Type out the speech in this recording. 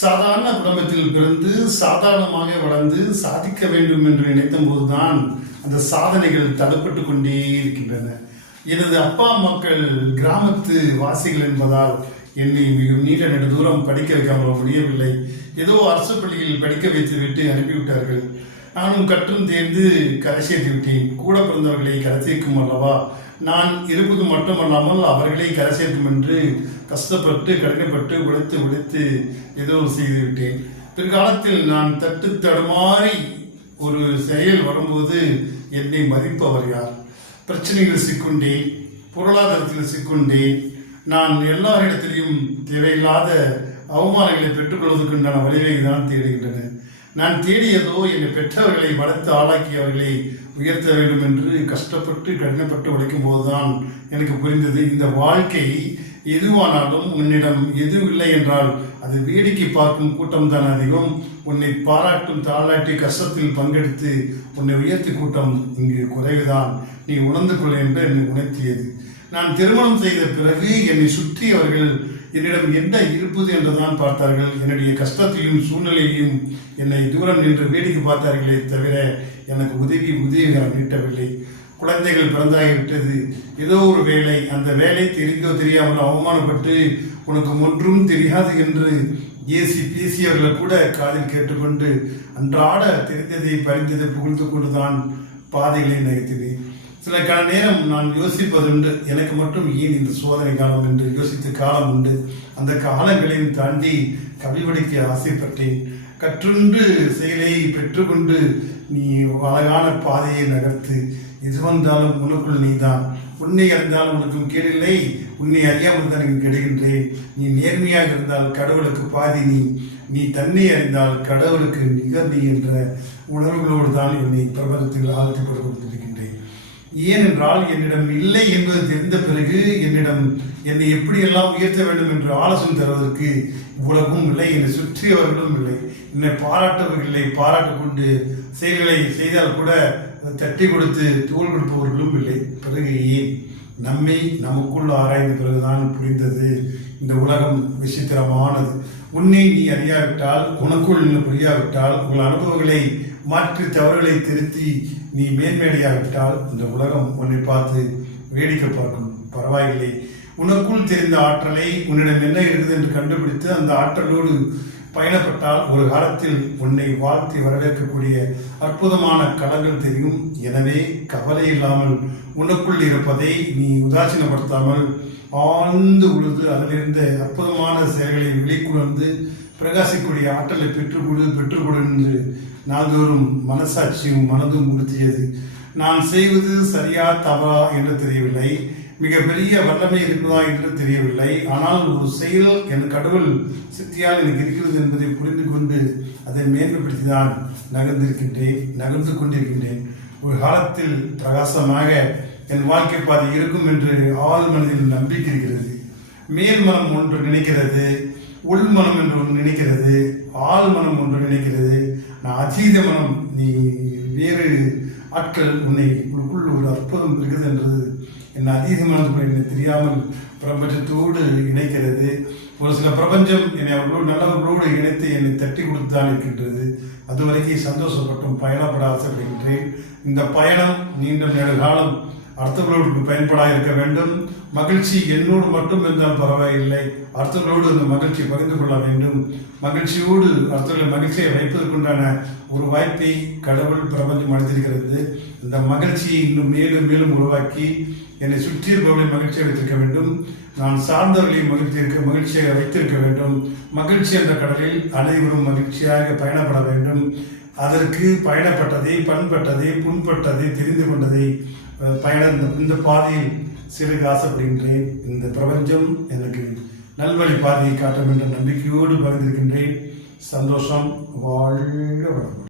சாதாரண குடும்பத்தில் பிறந்து சாதாரணமாக வளர்ந்து சாதிக்க வேண்டும் என்று நினைத்த போதுதான் அந்த சாதனைகள் தடைப்பட்டு கொண்டே இருக்கின்றன. எனது அப்பா மக்கள் கிராமத்து வாசிகள் என்பதால் என்னை மிக நீண்ட நெடு தூரம் படிக்க வைக்காமல் முடியவில்லை. ஏதோ அரசு பள்ளியில் படிக்க வைத்து விட்டு அனுப்பிவிட்டார்கள். நானும் கற்றும் தேர்ந்து கரை சேர்த்து விட்டேன். கூட பிறந்தவர்களை கரை சேர்க்கும் அல்லவா, நான் இருப்பது மட்டுமல்லாமல் அவர்களை கரை சேர்க்கும் என்று கஷ்டப்பட்டு கடினப்பட்டு உழைத்து ஏதோ செய்து விட்டேன். பிற்காலத்தில் நான் தட்டு தடுமாறி ஒரு செயல் வரும்போது என்னை மதிப்பவர் யார்? பிரச்சனைகள் சிக்கொண்டேன், பொருளாதாரத்தில் சிக்கொண்டேன். நான் எல்லாரிடத்திலையும் தேவையில்லாத அவமானங்களை பெற்றுக்கொள்வதற்குண்டான வழிவகை தான் தேடுகின்றன. நான் தேடியதோ என்னை பெற்றவர்களை வளர்த்து ஆளாக்கியவர்களை உயர்த்த வேண்டும் என்று கஷ்டப்பட்டு கடினப்பட்டு உழைக்கும் போதுதான் எனக்கு புரிந்தது, இந்த வாழ்க்கை எதுவானாலும் உன்னிடம் எது இல்லை என்றால் அது வேடிக்கை பார்க்கும் கூட்டம் தான் அதிகம். உன்னை பாராட்டும் தாளாட்டி கஷ்டத்தில் பங்கெடுத்து உன்னை உயர்த்தி கூட்டம் இங்கு குறைவுதான். நீ உணர்ந்து கொள் என்று என்னை உணர்த்தியது. நான் திருமணம் செய்த பிறகு என்னை சுற்றியவர்கள் என்னிடம் என்ன இருப்பது என்றுதான் பார்த்தார்கள். என்னுடைய கஷ்டத்தையும் சூழ்நிலையையும் என்னை தூரம் நின்று வேடிக்கை பார்த்தார்களே தவிர எனக்கு உதவிகரம் நீட்டவில்லை. குழந்தைகள் பிறந்தாகிவிட்டது. ஏதோ ஒரு வேலை, அந்த வேலை தெரிந்தோ தெரியாமல் அவமானப்பட்டு உனக்கு ஒன்றும் தெரியாது என்று பேசியவர்களை கூட காதில் கேட்டுக்கொண்டு அன்றாட தெரிந்ததை பறிந்ததை புகழ்ந்து கொண்டுதான் பாதைகளை நகர்த்தினேன். சில நேரம் நான் யோசிப்பதுண்டு, எனக்கு மட்டும் ஏன் இந்த சோதனை காலம் என்று யோசித்த காலம் உண்டு. அந்த காலங்களையும் தாண்டி கவி படிக்க ஆசைப்பட்டேன். கற்றுண்டு செயலை பெற்றுக்கொண்டு நீ அழகான பாதையை நகர்த்து. எது வந்தாலும் உனக்குள் நீதான். உன்னை அறிந்தால் உனக்கும் கேடில்லை, உன்னை அறியாமல் தான் எனக்கு கெடுகின்றேன். நீ நேர்மையாக இருந்தால் கடவுளுக்கு பாதி நீ தன்னை அறிந்தால் கடவுளுக்கு நிகர் நீ என்ற உணர்வுகளோடு தான் என்னை பிரபலத்தில் ஆழ்த்தப்பட்டு கொண்டிருக்கின்றேன். ஏனென்றால் என்னிடம் இல்லை என்பது தெரிந்த பிறகு என்னை எப்படியெல்லாம் உயர்த்த வேண்டும் என்று ஆலோசனை தருவதற்கு இவ்வளவும் இல்லை. என்னை சுற்றியவர்களும் இல்லை. என்னை பாராட்டவர்கள் இல்லை. பாராட்டு கொண்டு செயல்களை செய்தால் கூட தட்டி கொடுத்து தோல் கொடுப்பவர்களும் இல்லை. பிறகு ஏன் நம்மை நமக்குள் ஆராய்ந்த பிறகுதான் புரிந்தது இந்த உலகம் விசித்திரமானது. உன்னை நீ அறியாவிட்டால், உனக்குள் இன்னும் புரியாவிட்டால், உங்கள் அனுபவங்களை மாற்றி தவறுகளை திருத்தி நீ மேன்மேடையாவிட்டால் இந்த உலகம் உன்னை பார்த்து வேடிக்கை பார்க்கும். பரவாயில்லை, உனக்குள் தெரிந்த ஆற்றலை உன்னிடம் என்ன இருக்குது என்று கண்டுபிடித்து அந்த ஆற்றலோடு பயணப்பட்டால் ஒரு காலத்தில் உன்னை வாழ்த்தி வரவேற்கக்கூடிய அற்புதமான களங்கள் தெரியும். எனவே கவலை இல்லாமல் உனக்குள் இருப்பதை நீ உதாசீனப்படுத்தாமல் ஆழ்ந்து உழுது அதிலிருந்த அற்புதமான செயல்களை வெளிக்கொண்டு பிரகாசிக்கூடிய ஆற்றலை பெற்றுக்கொடு என்று நாள்தோறும் மனசாட்சியும் மனதும் உறுத்தியது. நான் செய்வது சரியா தவறா என்று தெரியவில்லை. மிகப்பெரிய வல்லமை இருக்கிறதா என்று தெரியவில்லை. ஆனால் ஒரு செயல் என் கடவுள் சக்தியால் எனக்கு இருக்கிறது என்பதை புரிந்து கொண்டு அதை மேன்மைப்படுத்திதான் நகர்ந்து கொண்டிருக்கின்றேன். ஒரு காலத்தில் பிரகாசமாக என் வாழ்க்கை பாதை இருக்கும் என்று ஆள் மனதில் நம்பிக்கை இருக்கிறது. மேல் மனம் ஒன்று நினைக்கிறது, உள் மனம் என்று ஒன்று நினைக்கிறது, ஆள் மனம் ஒன்று நினைக்கிறது. நான் அதீத மனம், நீ வேறு ஆட்கள், உனக்குள் ஒரு அற்புதம் இருக்குது என்றது என் அதீத மனது என்னை தெரியாமல் பிரபஞ்சத்தோடு இணைக்கிறது. ஒரு சில பிரபஞ்சம் என்னை அவர்களோடு நல்லவர்களோடு இணைத்து என்னை தட்டி கொடுத்துதான் இருக்கின்றது. அதுவரைக்கும் சந்தோஷப்பட்டும் பயணப்பட ஆசைப்படுகின்றேன். இந்த பயணம் நீண்ட நெடுகாலம் அடுத்தவர்களோடு பயன்படாக இருக்க வேண்டும். மகிழ்ச்சி என்னோடு மட்டும் இருந்தால் பரவாயில்லை, அடுத்தவர்களோடு அந்த மகிழ்ச்சி பகிர்ந்து கொள்ள வேண்டும். மகிழ்ச்சியோடு அடுத்தவர்களை மகிழ்ச்சியை வைப்பதற்குண்டான ஒரு வாய்ப்பை கடவுள் பிரபஞ்சம் அளித்திருக்கிறது. இந்த மகிழ்ச்சியை இன்னும் மேலும் மேலும் உருவாக்கி என்னை சுற்றியிருப்பவர்களை மகிழ்ச்சியை வைத்திருக்க வேண்டும். நான் சார்ந்தவர்களையும் மகிழ்ச்சியாக வைத்திருக்க வேண்டும். மகிழ்ச்சி என்ற கடலில் அனைவரும் மகிழ்ச்சியாக பயணப்பட வேண்டும். அதற்கு பயணப்பட்டதை, பண்பட்டதை, புண்பட்டதை, தெரிந்து கொண்டதை இந்த பாதையில் சிறிது ஆசைப்படுகின்றேன். இந்த பிரபஞ்சம் எனக்கு நல்வழி பாதையை காட்டும் என்ற நம்பிக்கையோடு பகிர்ந்திருக்கின்றேன். சந்தோஷம். வாழ்க வளம்.